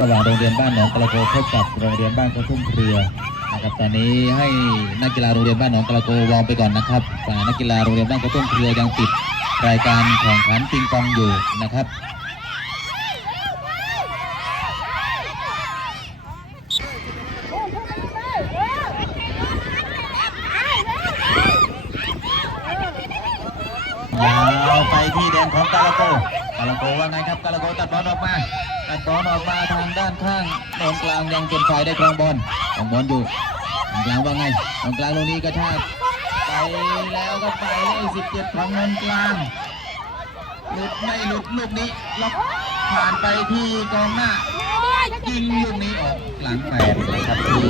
ระหว่างโรงเรียนบ้านหนองกระโกพบกับโรงเรียนบ้านกระทุ่มเครือนะครับตอนนี้ให้นักกีฬาโรงเรียนบ้านหนองกระโกวางไปก่อนนะครับแต่นักกีฬาโรงเรียนบ้านกระทุ่มเครือยังติดรายการแข่งขันปิงปองอยู่นะครับยาวไปที่แดนของกาลาโกกาลาโกว่าไงครับกาลาโกตัดบอลออกมา ตัดบอลออกมาทางด้านข้างตรงกลางยังเป็นฝ่ายได้ครองบอลของบอลอยู่ตรงกลางว่าไงตรงกลางตรงนี้กระชากไปแล้วก็ไปเลยสิบเจ็ดของนนกลางหลุดไม่หลุดลูกนี้ล็อกผ่านไปที่กองหน้ายิงลูกนี้ออกหลังแปดนะครับที่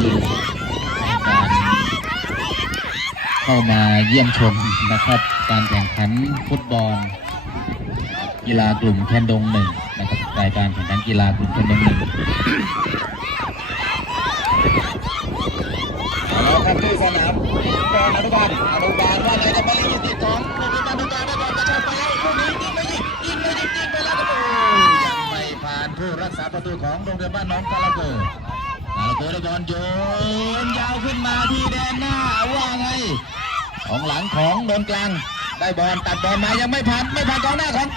เข้ามาเยี่ยมชมนะครับ การแข่งขันฟุตบอลกีฬากลุ่มแคนดงหนึ่งายการแข่งขันกีฬากลุ่มแคนดงหนึ่งเอาละครับที่สนามบอลอนุบาลอนุบาลว่าไงจะไปยิงติดสองลูกนี้มาดูการได้บอลกระชากไปแล้วลูกนี้ยิงไม่ยิงยิงไม่ยิงยิงไปแล้วก็โอ้ยังไม่ผ่านผู้รักษาประตูของโรงเรียนบ้านน้องกาลาโกกาลาโกได้บอลโยนยาวขึ้นมาที่แดนหน้าว่าไงของหลังของโดนกลางได้บอลตัดบอลมายังไม่ผ่านไม่ผ่านกองหน้าของ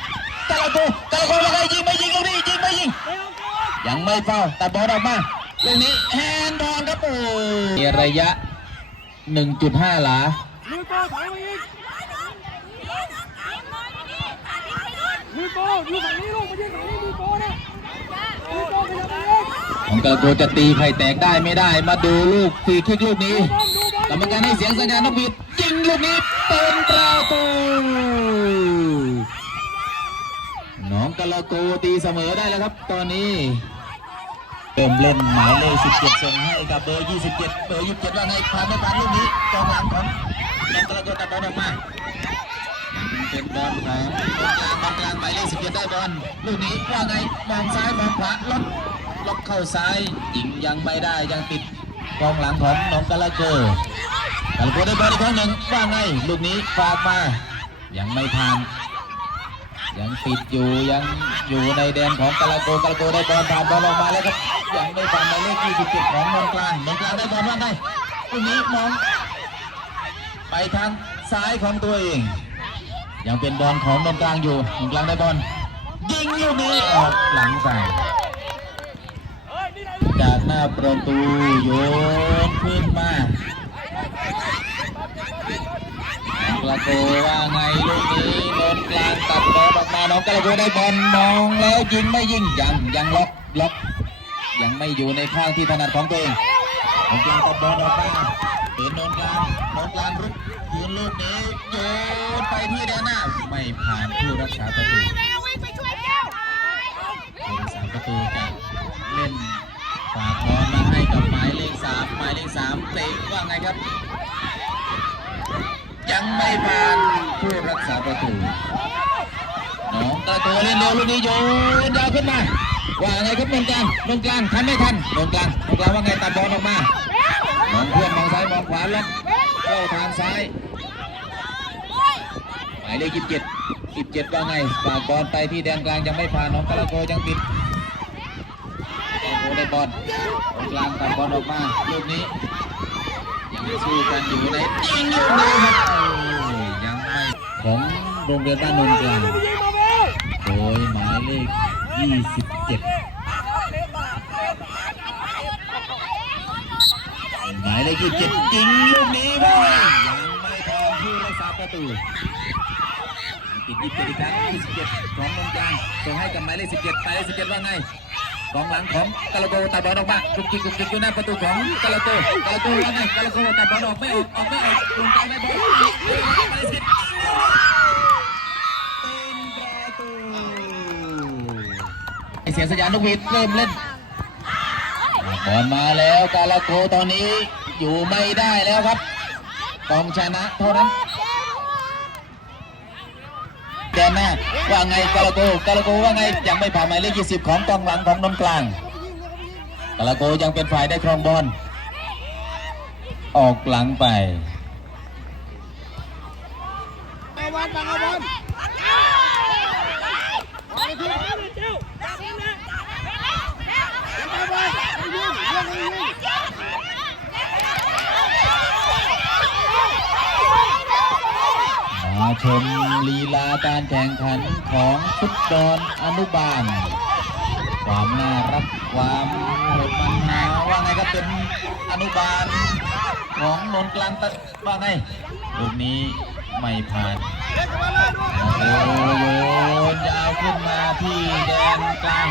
กาลาโกกาลาโกว่าไงยิงไม่ยิง ยิง ยังไม่เฝ้าตัดบอลออกมาลูกนี้แฮนด์บอลครับโอ้ยระยะ 1.5 หลามือโกถอยมาอีกมือโกอยู่ฝั่งนี้ลูกมายืนฝั่งนี้มือโกนะมือโกขยับมาเองของกลโกจะตีไข่แตกได้ไม่ได้มาดูลูกฟรีคิกลูกนี้กรรมการให้เสียงสัญญาณนกหวีดยิงลูกนี้เป็นประตูน้องกะละโก ตีเสมอได้แล้วครับ ตอนนี้เริ่มเล่นหมายเลข 17 ส่งให้กับเบอร์ 27 เบอร์ 27 ว่าไงผ่านไม่ผ่านลูกนี้กองหลังของน้องกะละโกตัดบอลออกมาเป็นบอลของกองกลางกองกลางหมายเลข 17 ได้บอลลูกนี้ว่าไงมองซ้ายมองขวาล็อกล็อกเข้าซ้ายยิงยังไม่ได้ยังติดกองหลังของน้องกะละโกกาลโกได้บอลอีกครั้งหนึ่งว่าไงลูกนี้ฝากมายังไม่ผ่าน ยังติดอยู่ยังอยู่ในแดนของกาลาโกกาลาโกได้บอลผ่านบอลออกมาแล้วครับยังไม่ผ่านหมายเลข27ของเมืองกลางเมืองกลางได้บอลว่าไงลูกนี้มองไปทางซ้ายของตัวเอง ยังเป็นบอลของเมืองกลางอยู่เมืองกลางได้บอลยิงลูกนี้ออกหลังไปจากหน้าประตูโยนขึ้นมา กระโกว่าไงลูกนี้โดนกลางตัดบอลออกมาน้องกระโกได้บอลมองแล้วยิงไม่ยิงยังยังล็อกล็อกยังไม่อยู่ในข้างที่ถนัดของตัวเองโดนกลางตัดบอลออกมาเดินโดนกลางโดนกลางรุกยืนลูกนี้โยนไปที่แดนหน้าไม่ผ่านผู้รักษาประตูไปช่วยเจ้าผู้รักษาประตูจะเล่นฝากบอลมาให้กับหมายเลขสามหมายเลขสามเตะว่าไงครับ ยังไม่ผ่านผู้รักษาประตูน้องตะโกเล่นเร็วลูกนี้โยนยาวขึ้นมาว่าไงครับตรงกลางตรงกลางทันไม่ทันตรงกลางตรงกลางว่าไงตัดบอลออกมามองเพื่อนมองซ้ายมองขวาล็อกเข้าทางซ้ายหมายเลขยี่สิบเจ็ดยี่สิบเจ็ดว่าไงฝากบอลไปที่แดนกลางยังไม่ผ่านน้องกาลาโกยังติดกาลาโกได้บอลตรงกลางตัดบอลออกมาลูกนี้ยังสู้กันอยู่ในยิงลูกนี้ครับโอ้ยยังไม่ ของโรงเรียนบ้านนนกลางโดยหมายเลข 27 หมายเลข 27ยิงลูกนี้ไปยังไม่พอผู้รักษาประตูติด27อีกครั้ง27ของนนกลางส่งให้กับหมายเลข17หมายเลข17ว่าไงกองหลังของกาลโกตัดบอลออกมากุกกิกกุกกิกอยู่หน้าประตูของกาลโกกาลโกว่าไงกาลโกตัดบอลออกไม่ออกออกไม่ออกลงกลางได้บอลหมายเยงสัญญาณนกหวีดเริ่มเล่นบอลมาแล้วกาลาโกตอนนี้อยู่ไม่ได้แล้วครับต้องชนะเท่านั้นแดนหน้าว่าไงกาลาโกกาลาโกว่าไงยังไม่ผ่านหมายเลข20ของกองหลังของนนกลางกาลาโกยังเป็นฝ่ายได้ครองบอลออกหลังไปเอาบอลบังเอาบอลบอลที่เจ้า มา ชมลีลาการแข่งขันของฟุตบอลอนุบาล ความน่ารักความโหดมันนาว่าไงก็เป็นอนุบาลของนนกลางตะว่าไงลูกนี้ไม่ผ่านโอ้โยนยาวขึ้นมาที่แดนกลาง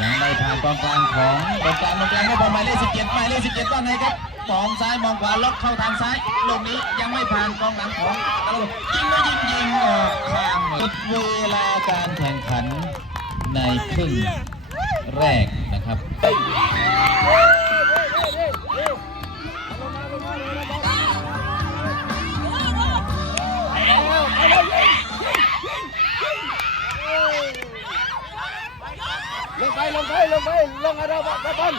ยังไม่ผ่านกองกลางของตรงกลางตรงกลางก็บอลหมายเลขสิบเจ็ดหมายเลขสิบเจ็ดว่าไงครับมองซ้ายมองขวาล็อกเข้าทางซ้ายลูกนี้ยังไม่ผ่านกองหลังของตะลุ ดเวลาการแข่งขันในครึ่งแรกนะครับลงไปลงไปลงไปลงอะไรบ้างบอล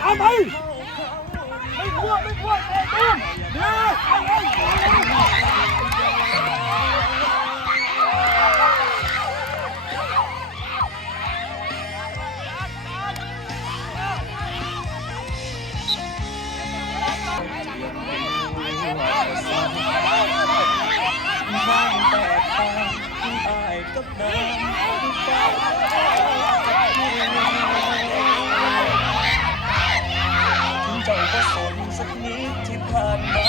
ตา Oh,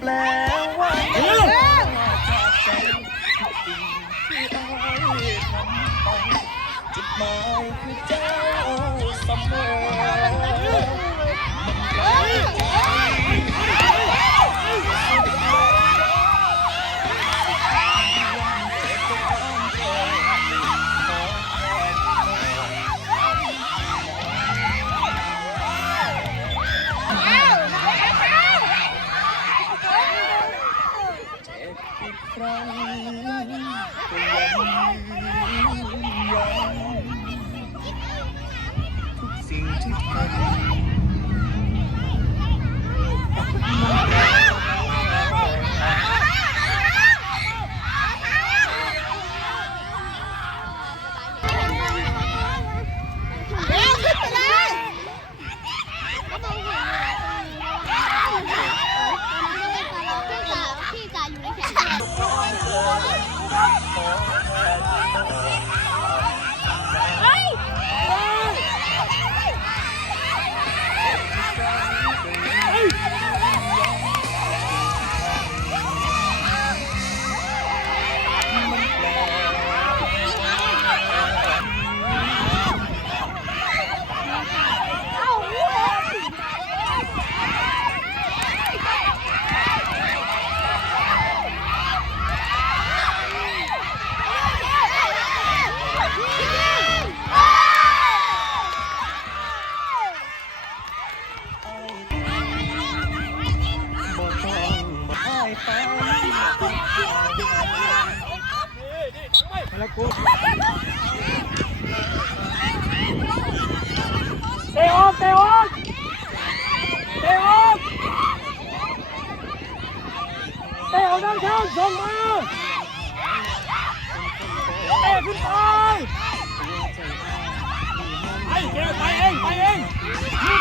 แปลว่าจากใจทุกสิ่งที่อ้อยทำไปจุดหมายคือเจ้าเสมอ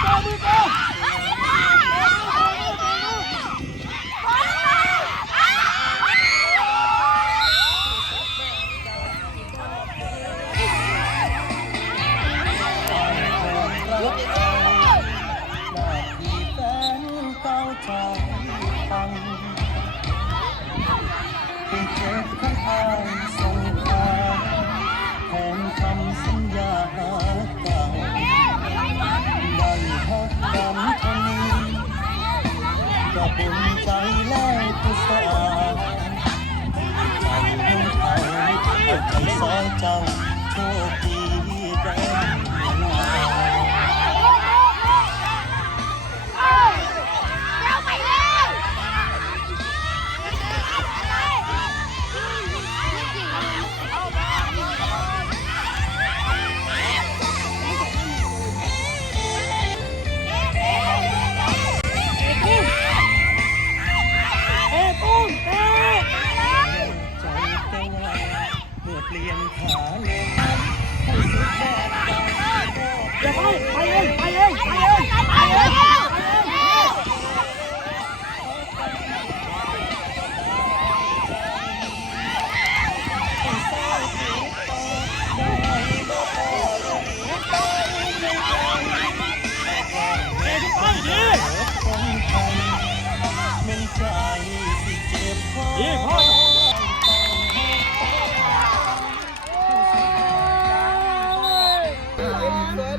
สวัส บุญใจแล้วผู้สาวใจยังเขาเอใจซอยเจ้าโชคดี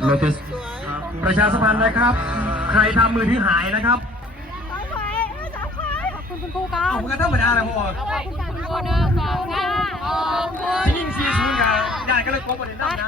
โลตุสประชาสัมพันธ์นะครับ ใครทำมือที่หายนะครับขอบคุณคุณครูก่อเอานมันก็ธรรมดาแหละพ่อขอบคุณคุณครูหนึ่งสองสามขอบคุณที่ยิงซีศูนย์กันได้ก็เลยครบประเด็นนั้นนะ